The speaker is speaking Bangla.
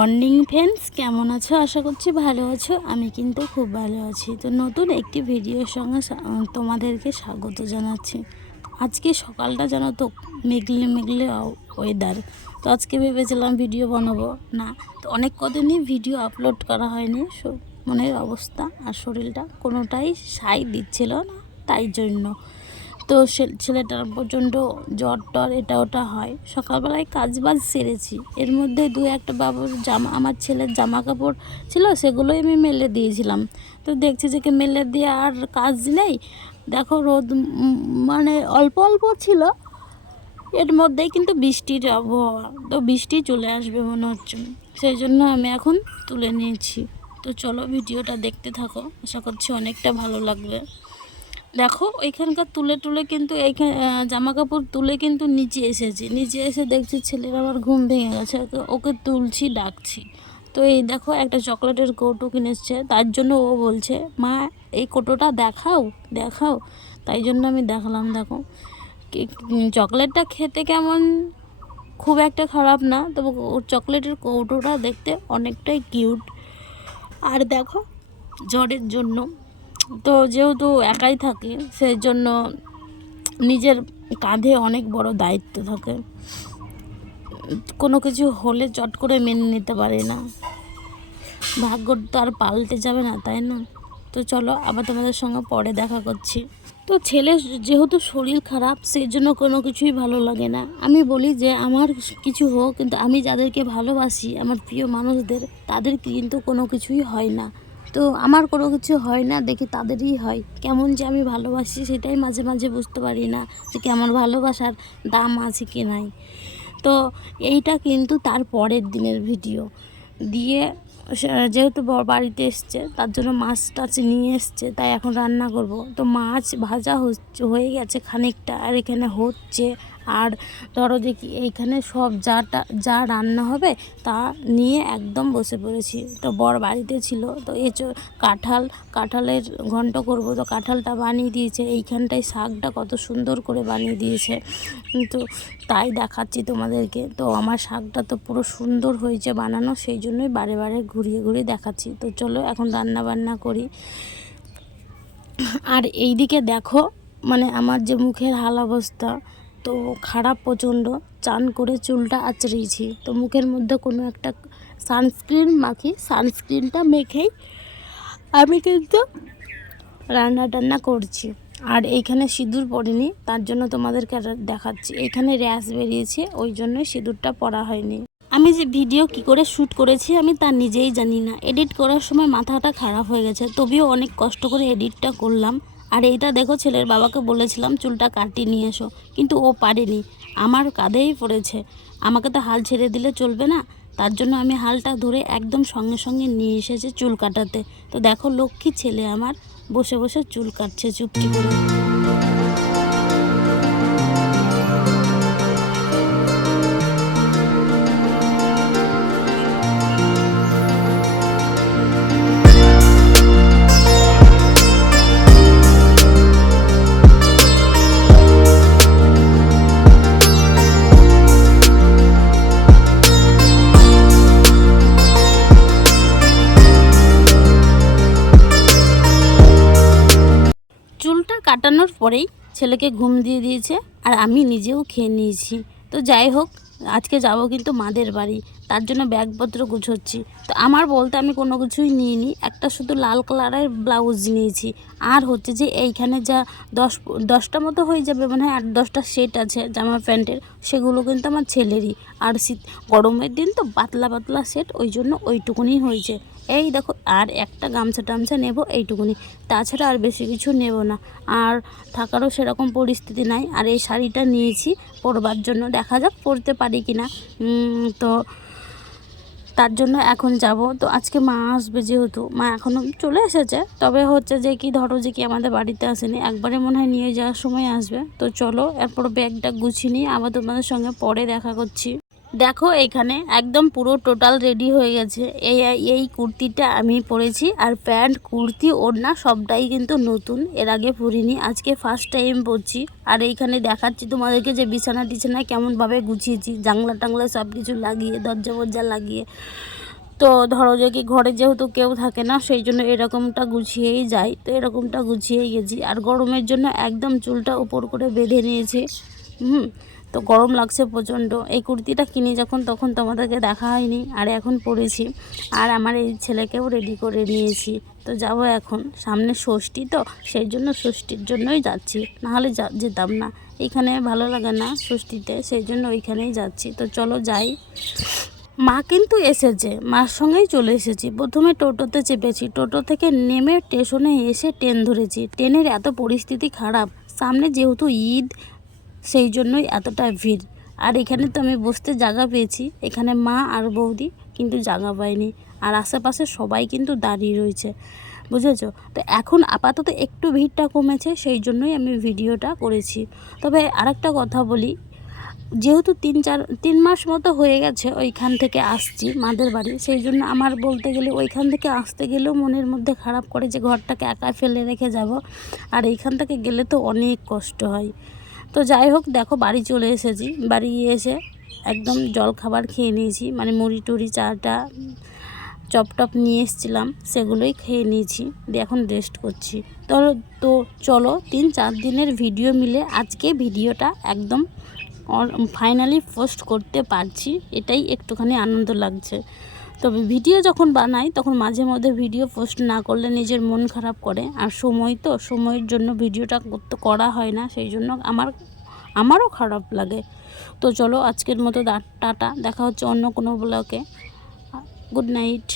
মর্নিং ফ্রেন্ডস, কেমন আছো? আশা করছি ভালো আছো। আমি কিন্তু খুব ভালো আছি। তো নতুন একটি ভিডিওর সঙ্গে তোমাদেরকে স্বাগত জানাচ্ছি। আজকে সকালটা জানো তো মেঘলে মেঘলে ওয়েদার। তো আজকে ভেবেছিলাম ভিডিও বানাবো না, তো অনেক কদিনই ভিডিও আপলোড করা হয়নি। মনের অবস্থা আর শরীরটা কোনোটাই সায় দিচ্ছিল না, তাই জন্য তো ছেলেটার প্রচণ্ড জ্বর টর এটা ওটা হয়। সকালবেলায় কাজ বাজ সেরেছি, এর মধ্যে দু একটা বাবুর আমার ছেলের জামা কাপড় ছিল, সেগুলোই আমি মেলে দিয়েছিলাম। তো দেখছি যে কি মেলে দিয়ে আর কাজ নেই। দেখো রোদ মানে অল্প অল্প ছিল, এর মধ্যেই কিন্তু বৃষ্টির আবহাওয়া, তো বৃষ্টি চলে আসবে মনে হচ্ছে। সেই জন্য আমি এখন তুলে নিয়েছি। তো চলো ভিডিওটা দেখতে থাকো, আশা করছি অনেকটা ভালো লাগবে। দেখো ওইখানকার তুলে কিন্তু এইখানে জামা কাপড় তুলে কিন্তু নিচে এসেছি। নিচে এসে দেখছি ছেলের আবার ঘুম ভেঙে গেছে, ওকে তুলছি, ডাকছি। তো এই দেখো একটা চকলেটের কৌটো কিনেছে, তার জন্য ও বলছে মা এই কৌটোটা দেখাও দেখাও। তাই জন্য আমি দেখালাম। দেখো চকলেটটা খেতে কেমন, খুব একটা খারাপ না, তবে চকলেটের কৌটোটা দেখতে অনেকটাই কিউট। আর দেখো জ্বরের জন্য তো যেহেতু একাই থাকি, সেই জন্য নিজের কাঁধে অনেক বড় দায়িত্ব থাকে। কোনো কিছু হলে চট করে মেনে নিতে পারি না, ভাগ্য তো আর পাল্টে যাবে না, তাই না? তো চলো আবার তোমাদের সঙ্গে পরে দেখা করছি। তো ছেলে যেহেতু শরীর খারাপ, সেই জন্য কোনো কিছুই ভালো লাগে না। আমি বলি যে আমার কিছু হোক, কিন্তু আমি যাদেরকে ভালোবাসি, আমার প্রিয় মানুষদের, তাদের কিন্তু কোনো কিছুই হয় না। তো আমার কোনো কিছু হয় না দেখি তাদেরই হয়। কেমন যে আমি ভালোবাসি সেটাই মাঝে মাঝে বুঝতে পারি না, যে কি আমার ভালোবাসার দাম আছে কি নাই। তো এইটা কিন্তু তার পরের দিনের ভিডিও দিয়ে, যেহেতু বাড়িতে এসছে তার জন্য মাছ টাছ নিয়ে এসছে, তাই এখন রান্না করব। তো মাছ ভাজা হয়ে গেছে খানিকটা, আর এখানে হচ্ছে। আর ধরো দেখি এইখানে সব যা রান্না হবে তা নিয়ে একদম বসে পড়েছি। তো বর বাড়িতে ছিল, তো কাঁঠালের ঘন্ট করব, তো কাঁঠালটা বানিয়ে দিয়েছে। এইখানটায় শাকটা কত সুন্দর করে বানিয়ে দিয়েছে, তো তাই দেখাচ্ছি তোমাদেরকে। তো আমার শাকটা তো পুরো সুন্দর হয়েছে বানানো, সেই জন্যই বারে বারে ঘুরিয়ে ঘুরিয়ে দেখাচ্ছি। তো চলো এখন রান্না বান্না করি। আর এই দিকে দেখো মানে আমার যে মুখের হাল অবস্থা তো খারাপ প্রচণ্ড। চান করে চুলটা আঁচড়িয়েছি, তো মুখের মধ্যে কোনো একটা সানস্ক্রিন মাখি, সানস্ক্রিনটা মেখেই আমি কিন্তু রান্না টান্না করছি। আর এইখানে সিঁদুর পড়িনি, তার জন্য তোমাদেরকে দেখাচ্ছি। এইখানে র্যাশ বেরিয়েছে, ওই জন্যই সিঁদুরটা পরা হয়নি। আমি যে ভিডিও কি করে শ্যুট করেছি আমি তা নিজেই জানি না। এডিট করার সময় মাথাটা খারাপ হয়ে গেছে, তবেও অনেক কষ্ট করে এডিটটা করলাম। আর এইটা দেখো ছেলের বাবাকে বলেছিলাম চুলটা কাটিয়ে নিয়ে এসো, কিন্তু ও পারেনি, আমার কাঁধেই পড়েছে। আমাকে তো হাল ছেড়ে দিলে চলবে না, তার জন্য আমি হালটা ধরে একদম সঙ্গে সঙ্গে নিয়ে এসেছি চুল কাটাতে। তো দেখো লক্ষ্মী ছেলে আমার বসে বসে চুল কাটছে চুপটি করে। চুলটা কাটানোর পরেই ছেলেকে ঘুম দিয়ে দিয়েছে, আর আমি নিজেও খেয়ে নিয়েছি। তো যাই হোক, আজকে যাব কিন্তু মাদের বাড়ি, তার জন্য ব্যাগপত্র গুছোচ্ছি। তো আমার বলতে আমি কোনো কিছুই নিইনি, একটা শুধু লাল কালারের ব্লাউজ নিয়েছি। আর হচ্ছে যে এইখানে যা 10টা মতো হয়ে যাবে মানে, 8-10টা সেট আছে জামা প্যান্টের, সেগুলো কিন্তু আমার ছেলেরই। আর গরমের দিন তো পাতলা পাতলা সেট, ওই জন্য ওইটুকুনি হয়েছে। এই দেখো আর একটা গামছা টামছা নেব, এইটুকুনি, তাছাড়া আর বেশি কিছু নেব না। আর থাকারও সেরকম পরিস্থিতি নাই। আর এই শাড়িটা নিয়েছি পরবার জন্য, দেখা যাক পরতে পারি কি না। তো তার জন্য এখন যাব। তো আজকে মা আসবে, যেহেতু মা এখনও চলে এসেছে, তবে হচ্ছে যে কি ধরো যে কি আমাদের বাড়িতে আসেনি, একবারে মনে হয় নিয়ে যাওয়ার সময় আসবে। তো চলো এরপর ব্যাগটা গুছিয়ে নিই, আবার তোমাদের সঙ্গে পরে দেখা করছি। দেখো এখানে একদম পুরো টোটাল রেডি হয়ে গেছে। এই কুর্তিটা আমি পরেছি, আর প্যান্ট কুর্তি ওড়না সবটাই কিন্তু নতুন, এর আগে পরিনি, আজকে ফার্স্ট টাইম পরছি। আর এইখানে দেখাচ্ছি তোমাদেরকে যে বিছানা টিছানা কেমনভাবে গুছিয়েছি, জানলা টাংলা সব কিছু লাগিয়ে, দরজা ফরজা লাগিয়ে। তো ধরো যে কি ঘরে যেহেতু কেউ থাকে না, সেই জন্য এরকমটা গুছিয়েই যাই। তো এরকমটা গুছিয়েই গেছি। আর গরমের জন্য একদম চুলটা উপর করে বেঁধে নিয়েছি। তো গরম লাগছে প্রচণ্ড। এই কুর্তিটা কিনি যখন তখন তোমাদেরকে দেখা হয়নি, আর এখন পরেছি। আর আমার এই ছেলেকেও রেডি করে নিয়েছি। তো যাব এখন, সামনে ষষ্ঠী, তো সেই জন্য ষষ্ঠীর জন্যই যাচ্ছি, নাহলে যেতাম না। এখানে ভালো লাগে না ষষ্ঠীতে, সেই জন্য ওইখানেই যাচ্ছি। তো চলো যাই। মা কিন্তু এসেছে, মার সঙ্গেই চলে এসেছি। প্রথমে টোটোতে চেপেছি, টোটো থেকে নেমে স্টেশনে এসে ট্রেন ধরেছি। ট্রেনের এত পরিস্থিতি খারাপ, সামনে যেহেতু ঈদ, সেই জন্যই এতটা ভিড়। আর এখানে তো আমি বসতে জায়গা পেয়েছি, এখানে মা আর বৌদি কিন্তু জায়গা পায়নি। আর আশেপাশে সবাই কিন্তু দাঁড়িয়ে রয়েছে, বুঝেছো? তো এখন আপাতত একটু ভিড়টা কমেছে, সেই জন্যই আমি ভিডিওটা করেছি। তবে আরেকটা কথা বলি, যেহেতু 3 মাস মতো হয়ে গেছে ওইখান থেকে আসছি মাদের বাড়ি, সেই জন্য আমার বলতে গেলে ওইখান থেকে আসতে গেলেও মনের মধ্যে খারাপ করে যে ঘরটাকে একা ফেলে রেখে যাব। আর এইখান থেকে গেলে তো অনেক কষ্ট হয়। তো যাই হোক, দেখো বাড়ি চলে এসেছি। বাড়ি এসে একদম জল খাবার খেয়ে নিয়েছি, মানে মুড়ি টুড়ি চাটা চপ টপ নিয়ে এসেছিলাম, সেগুলোই খেয়ে নিয়েছি। দিয়ে এখন রেস্ট করছি। তো চলো 3-4 দিনের ভিডিও মিলে আজকে ভিডিওটা একদম ফাইনালি পোস্ট করতে পারছি, এটাই একটুখানি আনন্দ লাগছে। তবে ভিডিও যখন বানাই তখন মাঝে মধ্যে ভিডিও পোস্ট না করলে নিজের মন খারাপ করে। আর সময়ের জন্য ভিডিওটা করা হয় না, সেই জন্য আমারও খারাপ লাগে। তো চলো আজকের মতো টাটা, দেখা হচ্ছে অন্য কোনো ব্লগে। Good night.